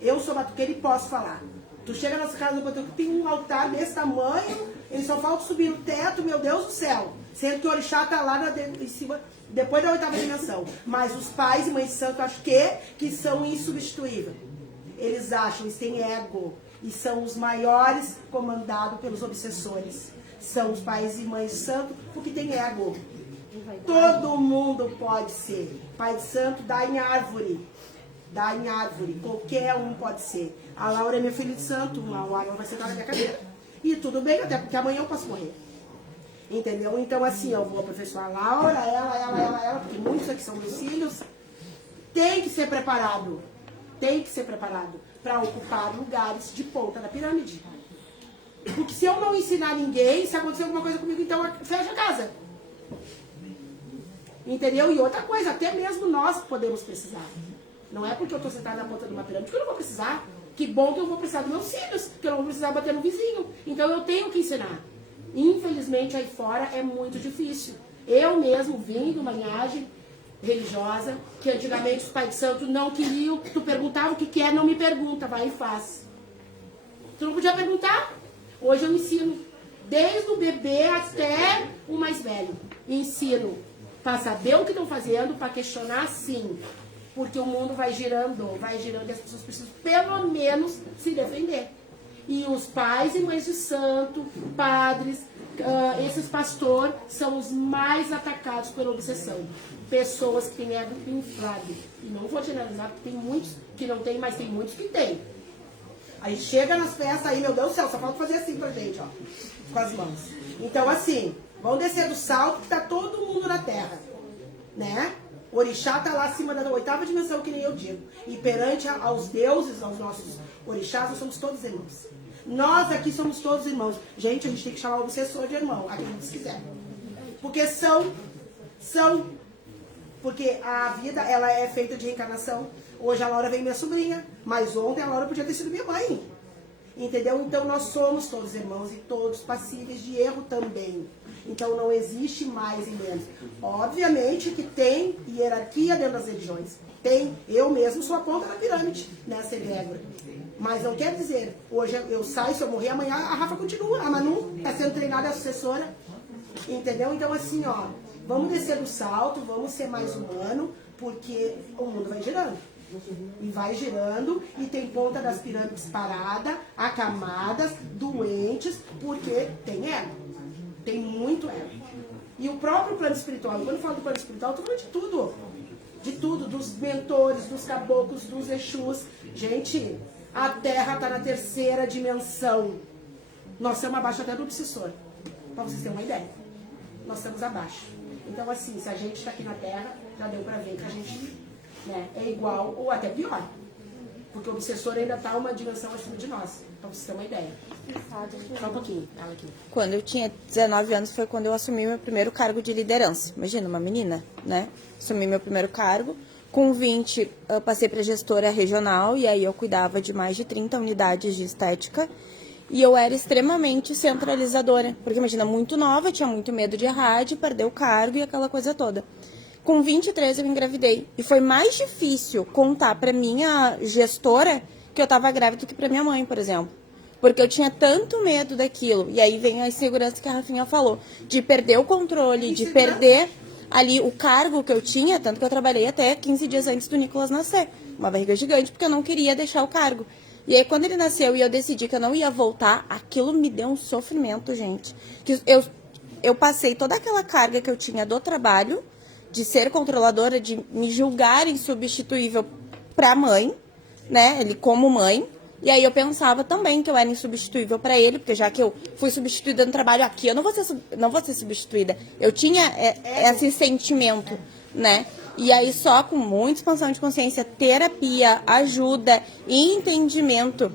Eu sou batuqueira e posso falar. Tu chega nas casas do batuque, tem um altar desse tamanho, ele só falta subir no teto, meu Deus do céu. Sendo que o orixá tá lá em cima, depois da 8ª dimensão. Mas os pais e mães de santo, acho que são insubstituíveis. Eles acham, eles têm ego. E são os maiores comandados pelos obsessores. São os pais e mães de santo, porque tem ego. Todo mundo pode ser. Pai de santo dá em árvore. Dá em árvore. Qualquer um pode ser. A Laura é minha filha de santo. A Laura vai sentar na minha cadeira. E tudo bem, até porque amanhã eu posso morrer. Entendeu? Então, assim, eu vou aperfeiçoar a Laura, ela, porque muitos aqui são meus filhos. Tem que ser preparado. Tem que ser preparado para ocupar lugares de ponta da pirâmide. Porque se eu não ensinar ninguém, se acontecer alguma coisa comigo, então fecha a casa. Entendeu? E outra coisa, até mesmo nós podemos precisar. Não é porque eu estou sentada na ponta de uma pirâmide que eu não vou precisar. Que bom que eu vou precisar dos meus filhos, que eu não vou precisar bater no vizinho. Então eu tenho que ensinar. Infelizmente aí fora é muito difícil. Eu mesmo vim de uma linhagem religiosa, que antigamente os pais de santo não queriam, tu perguntava o que é, não me pergunta, vai e faz. Tu não podia perguntar? Hoje eu ensino, desde o bebê até o mais velho. Ensino para saber o que estão fazendo, para questionar sim. Porque o mundo vai girando e as pessoas precisam pelo menos se defender. E os pais e mães de santo, padres, esses pastores são os mais atacados pela obsessão. Pessoas que têm ego inflado. E não vou generalizar, porque tem muitos que não tem, mas tem muitos que tem. Aí chega nas festas aí, meu Deus do céu, só falta fazer assim pra gente, ó, com as mãos. Então assim, vão descer do salto que tá todo mundo na terra, né? O orixá tá lá acima da 8ª dimensão, que nem eu digo. E perante aos deuses, aos nossos orixás, nós somos todos irmãos. Nós aqui somos todos irmãos. Gente, a gente tem que chamar o obsessor de irmão, a quem a gente quiser. Porque são. Porque a vida, ela é feita de reencarnação. Hoje a Laura veio minha sobrinha, mas ontem a Laura podia ter sido minha mãe. Entendeu? Então nós somos todos irmãos e todos passíveis de erro também. Então não existe mais e menos. Obviamente que tem hierarquia dentro das religiões. Tem. Eu mesmo sou a ponta da pirâmide nessa egrégora. Mas não quer dizer, hoje eu saio, se eu morrer, amanhã a Rafa continua. A Manu está sendo treinada, a sucessora. Entendeu? Então assim, ó, vamos descer do salto, vamos ser mais humano, porque o mundo vai girando. E vai girando, e tem ponta das pirâmides parada, acamadas, doentes, porque tem ego. Tem muito ego. E o próprio plano espiritual, quando eu falo do plano espiritual, eu tô falando de tudo. De tudo, dos mentores, dos caboclos, dos exus. Gente, a Terra está na 3ª dimensão. Nós estamos abaixo até do obsessor. Para vocês terem uma ideia. Nós estamos abaixo. Então, assim, se a gente está aqui na Terra, já deu para ver que a gente, né, é igual ou até pior. Porque o obsessor ainda está uma dimensão acima de nós. Para vocês terem uma ideia. Só um pouquinho. Ela aqui. Quando eu tinha 19 anos foi quando eu assumi meu primeiro cargo de liderança. Imagina, uma menina, né? Assumi meu primeiro cargo. Com 20, eu passei para gestora regional e aí eu cuidava de mais de 30 unidades de estética. E eu era extremamente centralizadora. Porque, imagina, muito nova, tinha muito medo de errar, de perder o cargo e aquela coisa toda. Com 23 eu engravidei. E foi mais difícil contar para minha gestora que eu estava grávida do que para minha mãe, por exemplo. Porque eu tinha tanto medo daquilo. E aí vem a insegurança que a Rafinha falou. De perder o controle, de perder ali o cargo que eu tinha. Tanto que eu trabalhei até 15 dias antes do Nicolas nascer. Uma barriga gigante, porque eu não queria deixar o cargo. E aí quando ele nasceu e eu decidi que eu não ia voltar, aquilo me deu um sofrimento, gente. Que eu passei toda aquela carga que eu tinha do trabalho, de ser controladora, de me julgar insubstituível pra mãe, né? Ele como mãe. E aí eu pensava também que eu era insubstituível para ele, porque já que eu fui substituída no trabalho aqui, eu não vou ser substituída. Eu tinha esse sentimento, né? E aí só com muita expansão de consciência, terapia, ajuda e entendimento,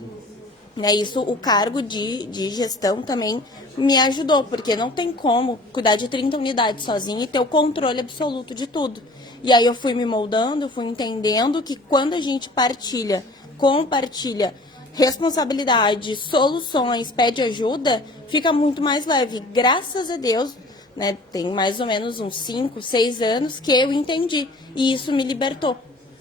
né? Isso, o cargo de gestão também me ajudou, porque não tem como cuidar de 30 unidades sozinha e ter o controle absoluto de tudo. E aí eu fui me moldando, fui entendendo que quando a gente compartilha responsabilidade, soluções, pede ajuda, fica muito mais leve. Graças a Deus, né, tem mais ou menos uns 5, 6 anos que eu entendi. E isso me libertou.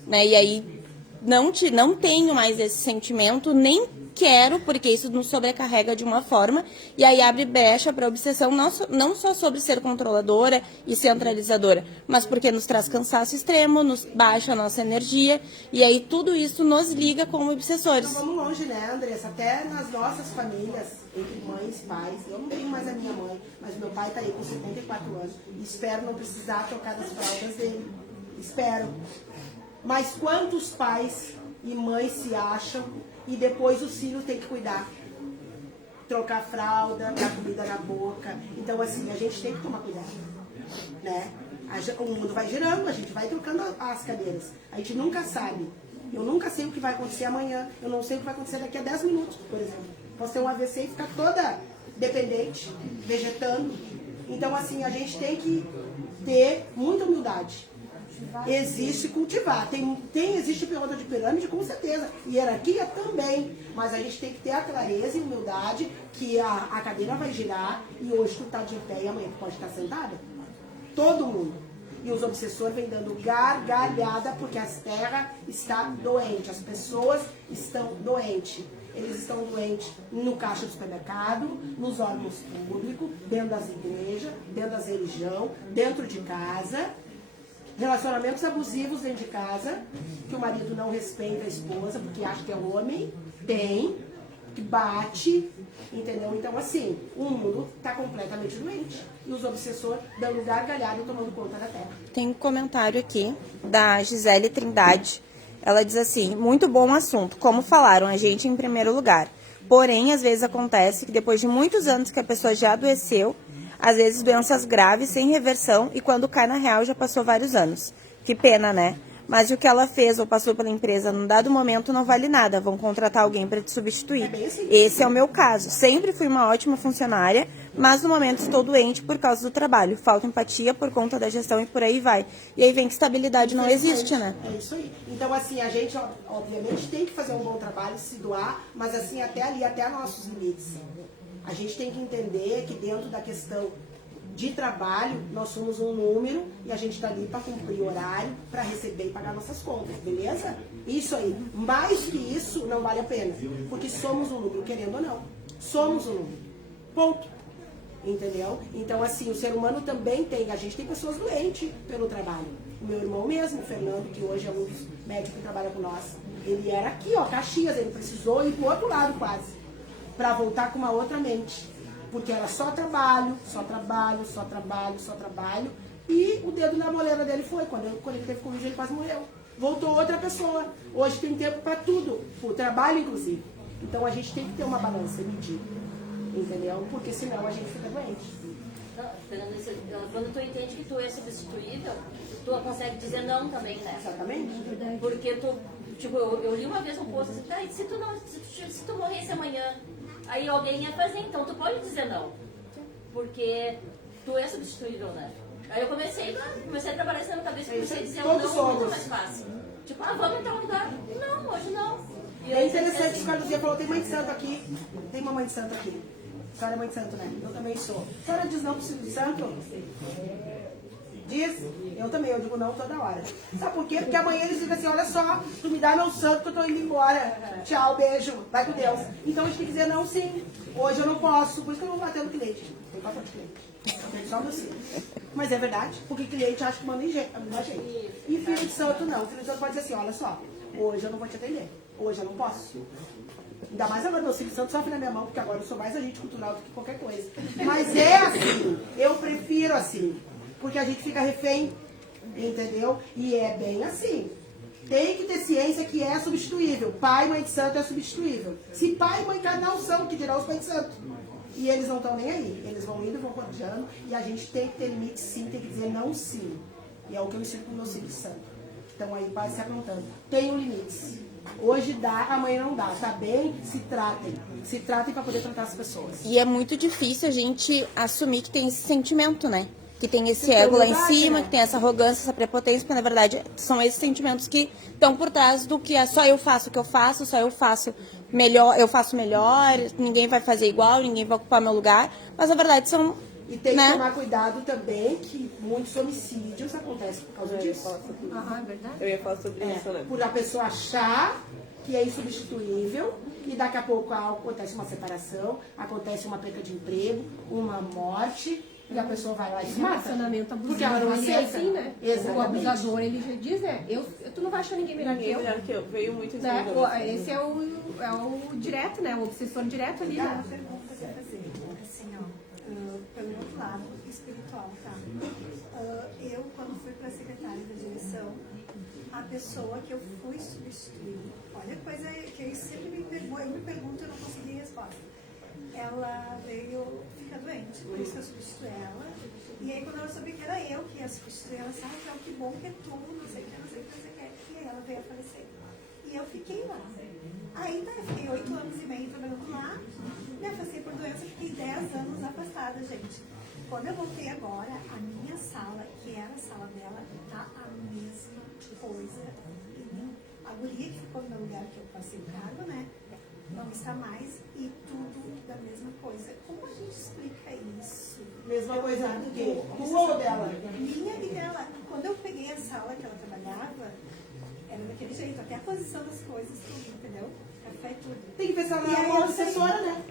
Né? E aí não tenho mais esse sentimento, nem quero, porque isso nos sobrecarrega de uma forma, e aí abre brecha para obsessão, não só sobre ser controladora e centralizadora, mas porque nos traz cansaço extremo, nos baixa a nossa energia, e aí tudo isso nos liga como obsessores. Então vamos longe, né, Andressa? Até nas nossas famílias, entre mães, pais, eu não tenho mais a minha mãe, mas meu pai tá aí com 74 anos, e espero não precisar tocar nas fraldas dele. Espero. Mas quantos pais e mães se acham e depois os filhos têm que cuidar? Trocar fralda, dar comida na boca. Então, assim, a gente tem que tomar cuidado. Né? O mundo vai girando, a gente vai trocando as cadeiras. A gente nunca sabe. Eu nunca sei o que vai acontecer amanhã. Eu não sei o que vai acontecer daqui a 10 minutos, por exemplo. Posso ter um AVC e ficar toda dependente, vegetando. Então, assim, a gente tem que ter muita humildade. Existe cultivar. Existe piloto de pirâmide, com certeza. Hierarquia também. Mas a gente tem que ter a clareza e humildade que a cadeira vai girar e hoje tu tá de pé e amanhã tu pode estar sentada. Todo mundo. E os obsessores vêm dando gargalhada porque a terra está doente. As pessoas estão doentes. Eles estão doentes no caixa do supermercado, nos órgãos públicos, dentro das igrejas, dentro das religiões, dentro de casa. Relacionamentos abusivos dentro de casa, que o marido não respeita a esposa porque acha que é homem, que bate, entendeu? Então, assim, o mundo está completamente doente. E os obsessores dando gargalhada e tomando conta da terra. Tem um comentário aqui da Gisele Trindade. Ela diz assim: muito bom assunto, como falaram, a gente em primeiro lugar. Porém, às vezes acontece que depois de muitos anos que a pessoa já adoeceu, às vezes doenças graves, sem reversão, e quando cai na real já passou vários anos. Que pena, né? Mas o que ela fez ou passou pela empresa num dado momento não vale nada. Vão contratar alguém para te substituir. Esse é o meu caso. Sempre fui uma ótima funcionária, mas no momento estou doente por causa do trabalho. Falta empatia por conta da gestão e por aí vai. E aí vem que estabilidade não existe, né? É isso aí. Então, assim, a gente, obviamente, tem que fazer um bom trabalho, se doar, mas assim, até ali, até nossos limites. A gente tem que entender que dentro da questão de trabalho, nós somos um número e a gente está ali para cumprir horário, para receber e pagar nossas contas, beleza? Isso aí. Mais que isso, não vale a pena. Porque somos um número, querendo ou não. Somos um número. Ponto. Entendeu? Então, assim, o ser humano também tem, a gente tem pessoas doentes pelo trabalho. O meu irmão mesmo, o Fernando, que hoje é um dos médicos que trabalha com nós, ele era aqui, ó, Caxias, ele precisou ir pro outro lado quase, para voltar com uma outra mente. Porque era só trabalho, só trabalho, só trabalho, só trabalho. E o dedo na moleira dele foi. Quando ele teve Covid, ele quase morreu. Voltou outra pessoa. Hoje tem tempo para tudo. O trabalho, inclusive. Então a gente tem que ter uma balança, medir. Entendeu? Porque senão a gente fica doente. Quando tu entende que tu é substituível, tu consegue dizer não também, né? Exatamente. Porque tu, tipo, eu li uma vez um post assim, ah, se tu morresse amanhã, aí alguém ia fazer, então tu pode dizer não. Porque tu é substituível, né? Aí eu comecei a trabalhar isso na minha cabeça e comecei a dizer um não muito mais fácil. Tipo, vamos entrar no lugar. Não, hoje não. E é interessante que o Carlos falou, tem mãe de santo aqui. Tem uma mãe de santo aqui. A senhora é mãe de santo, né? Eu também sou. A senhora diz não pro Espírito Santo? Diz? Eu também, eu digo não toda hora. Sabe por quê? Porque amanhã eles dizem assim, olha só, tu me dá meu santo que eu tô indo embora. Tchau, beijo, vai com Deus. Então a gente tem que dizer não sim. Hoje eu não posso, por isso que eu não vou bater no cliente. Tem bastante cliente. Tem só meu sim. Mas é verdade, porque cliente acha que manda em gente. E filho de santo não. Filho de santo pode dizer assim, olha só, hoje eu não vou te atender. Hoje eu não posso. Ainda mais agora, meu filho de santo sofre na minha mão, porque agora eu sou mais agente cultural do que qualquer coisa. Mas é assim, eu prefiro assim. Porque a gente fica refém, entendeu? E é bem assim. Tem que ter ciência que é substituível. Pai e mãe de santo é substituível. Se pai e mãe carnal são, que dirá os pais de santo. E eles não estão nem aí. Eles vão indo, vão cortando. E a gente tem que ter limite sim, tem que dizer não sim. E é o que eu ensino com meus filhos de santo. Então aí vai se aprontando. Tenham limites. Hoje dá, amanhã não dá. Tá bem? Se tratem. Se tratem para poder tratar as pessoas. E é muito difícil a gente assumir que tem esse sentimento, né? Que tem esse ego lá em cima, né? Que tem essa arrogância, essa prepotência, porque na verdade são esses sentimentos que estão por trás do que é só eu faço o que eu faço, só eu faço melhor, ninguém vai fazer igual, ninguém vai ocupar meu lugar, mas na verdade são... E tem que tomar cuidado também que muitos homicídios acontecem por causa disso. É verdade. Eu ia falar sobre isso, né? Por a pessoa achar que é insubstituível e daqui a pouco acontece uma separação, acontece uma perca de emprego, uma morte... E a pessoa vai lá e se mata. Relacionamento abusivo. Porque ela não aceita. Assim, né? Exatamente. O abusador, ele já diz, tu não vai achar ninguém melhor que eu. Melhor que eu. Veio muito isso. Né? Esse é o direto, né? O obsessor direto ali. Uma pergunta que eu ia fazer. Assim, pelo outro lado espiritual, tá? Eu, quando fui para secretária da direção, a pessoa que eu fui substituir, olha a coisa que eu sempre me pergunto e eu não consegui resposta. Ela veio ficar doente, por isso que eu substituí ela. E aí quando ela soube que era eu que ia substituir, ela disse, então que bom que é tu, não sei o que, não sei o que, não sei o que. E aí ela veio a falecer. E eu fiquei lá. Aí eu fiquei 8 anos e meio trabalhando lá, me afastei por doença, fiquei 10 anos afastada, gente. Quando eu voltei agora, a minha sala, que era a sala dela, tá a mesma coisa. A guria que ficou no meu lugar, que eu passei o cargo, né? Não está mais, e tudo da mesma coisa. Como a gente explica isso? Mesma coisa do quê? Tua ou dela? Minha e dela. Quando eu peguei a sala que ela trabalhava, era daquele jeito, até a posição das coisas, tudo, entendeu? Café, tudo. Tem que pensar na assessora, né?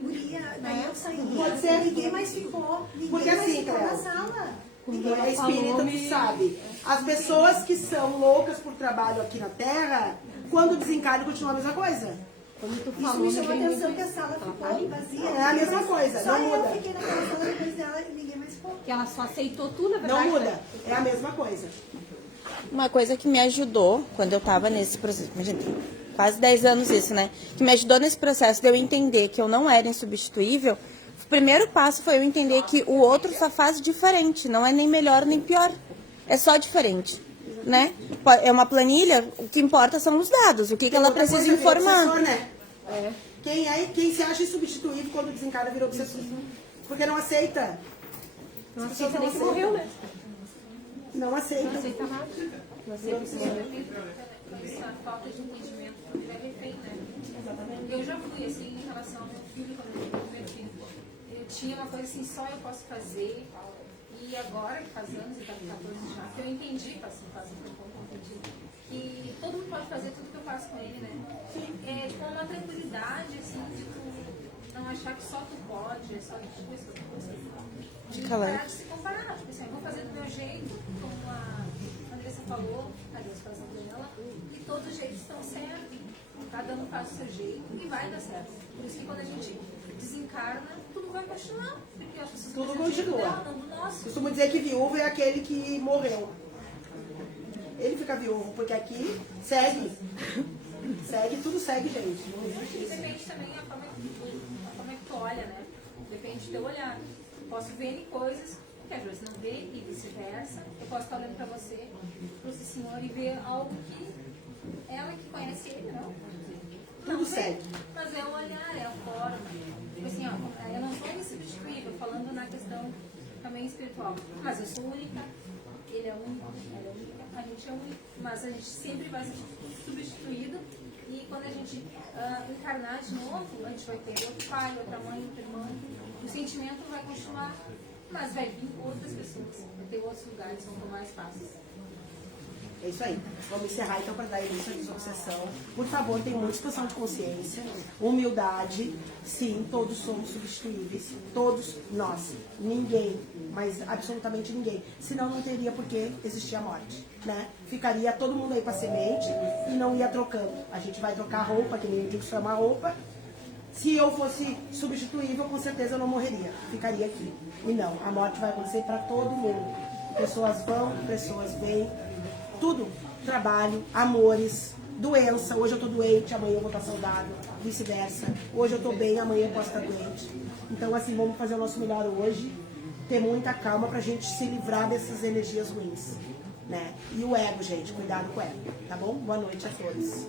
Guria, daí eu saí. Pode ser. Ninguém mais ficou. Porque assim, na sala. Ninguém é espírita, tu sabe. As pessoas que são loucas por trabalho aqui na Terra, quando desencarnam, continua a mesma coisa. Isso me chamou a atenção que a sala ficou vazia. É a mesma coisa, só não muda. Eu fiquei naquela sala depois dela e ninguém mais ficou. Que ela só aceitou tudo, na verdade. Não muda, é a mesma coisa. Uma coisa que me ajudou quando eu tava nesse processo, imagina, quase 10 anos isso, né? Que me ajudou nesse processo de eu entender que eu não era insubstituível. O primeiro passo foi eu entender que o outro só faz diferente, não é nem melhor nem pior. É só diferente, né? É uma planilha, o que importa são os dados, o que ela precisa informar. Obsessor, né? Quem se acha insubstituível quando desencarna virou obsessor. Porque não aceita. Não As pessoas aceita nem que morreu, né? Não aceita. Não aceita nada. Não aceita que morreu. Essa falta de entendimento quando é refém, né? Eu já fui assim em relação ao meu filho, quando eu tive o meu filho. Eu tinha uma coisa assim, só eu posso fazer. E agora, que faz anos, e tá com 14 já, que eu entendi, faz um tempo que eu entendi, que todo mundo pode fazer tudo que eu faço com ele, né? É com uma tranquilidade, assim, de tu não achar que só tu pode, é só tu coisa. Fica leve. Parar de se comparar, tipo assim, eu vou fazer do meu jeito, como a Andressa falou, a Deus coração dela, e todos os jeitos estão certos. Cada um faz o seu jeito e vai dar certo. Por isso que quando a gente desencarna, tudo vai continuar. Porque as pessoas Tudo vão dizer, continua. não do nosso. Costumo dizer que viúvo é aquele que morreu. Ele fica viúvo, porque aqui segue. Segue, tudo segue, gente. Não existe isso. Depende também a forma que tu olha, né? Depende do teu olhar. Eu posso ver em coisas que às vezes não vê e vice-versa. Eu posso estar olhando para você, para esse senhor, e ver algo que ela que conhece ele, não. Tudo segue. Mas é o olhar, é a forma. Tipo assim, ó, eu não sou insubstituível, falando na questão também espiritual. Mas eu sou única, ele é único, ela é única, a gente é único. Mas a gente sempre vai ser substituído. E quando a gente encarnar de novo, a gente vai ter outro pai, outra mãe, outro irmão. O sentimento vai continuar, mas vai vir outras pessoas. Vai ter outros lugares que vão tomar espaços. É isso aí. Vamos encerrar então para dar início à desobsessão. Por favor, tenham muita expansão de consciência, humildade. Sim, todos somos substituíveis. Todos nós. Ninguém, mas absolutamente ninguém. Senão não teria por que existir a morte. Né? Ficaria todo mundo aí para semente e não ia trocando. A gente vai trocar roupa, que nem eu digo que isso é uma roupa. Se eu fosse substituível, com certeza eu não morreria. Ficaria aqui. E não, a morte vai acontecer para todo mundo. Pessoas vão, pessoas vêm. Tudo, trabalho, amores, doença. Hoje eu tô doente, amanhã eu vou estar saudável, vice-versa. Hoje eu tô bem, amanhã eu posso estar doente. Então, assim, vamos fazer o nosso melhor hoje, ter muita calma pra gente se livrar dessas energias ruins, né? E o ego, gente, cuidado com o ego, tá bom? Boa noite a todos.